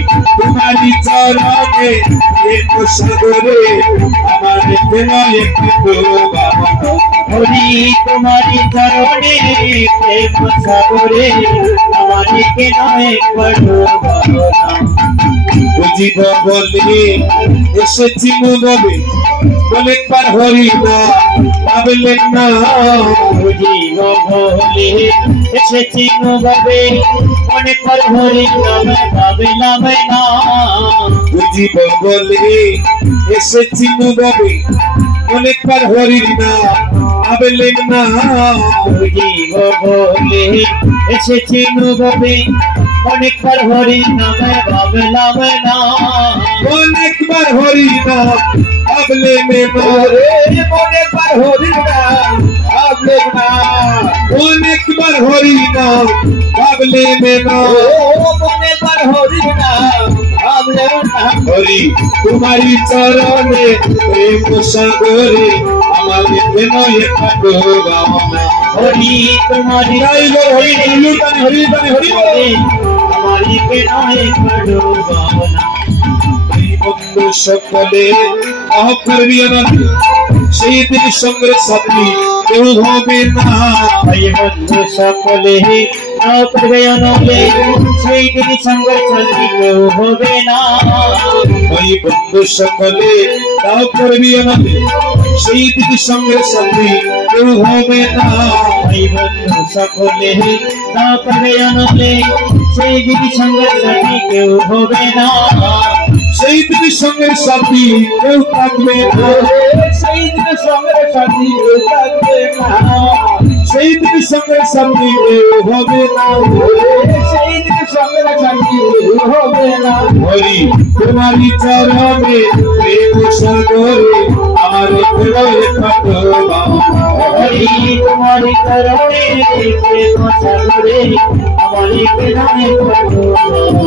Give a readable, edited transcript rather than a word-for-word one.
तुम्हारी चरणे प्रेम सागरे हमारे प्रेम डूबाना हरि तुम्हारी चरणे प्रेम सागरे हमारे प्रेम डूबाना बुझिब बोले एसेछि मुगबे बोले पर हरिब भाबलेन ना बुझिब बोले एसेछि मुगबे बोले पर हरिब भाबलाम ना बुझिब बोले एसेछि मुगबे बोले पर हरिब भाबलेन ना बुझिब बोले एसेछि मुगबे অনেক বার হরি নামে ভাবলাম না অনেক বার হরি নাম ভাবলে না রে অনেক বার হরি নাম ভাবলে না অনেক বার হরি নাম ভাবলে না অনেক বার হরি নাম ভাবলে না হরি তোমারি চরণে প্রেম সাগরে আমাদের বিনয় ডুবানা হরি তোমারি হরি হরি হরি হরি हमारी बिनाए डूबाना बंधु सकले करबी अनंत সেই দিন সঙ্গে সাথী কেউ হবে না भाई बंधु सकले करबी अनले সেই দিন সঙ্গে সাথী কেউ হবে না ভাই বন্ধু সকলে করবি অনন্ত সেই দিন সঙ্গে সাথী কেউ হবে না ভাই বন্ধু সকলে করবি অনলে সেই দিন সঙ্গে সাথী কেউ হবে না সেই দিন সঙ্গে সাথী কেউ থাকবে না সেই দিন সঙ্গে সাথী কেউ থাকবে না সেই দিন সঙ্গে সাথী কেউ হবে না সেই দিন সঙ্গে সাথী কেউ হবে না হরি তোমারি চরণে প্রেম সাগরে আমার হৃদয় ডুবানা हरि तुम्हारी चरणे प्रेम सागरे हमारे प्रेम डूबाना।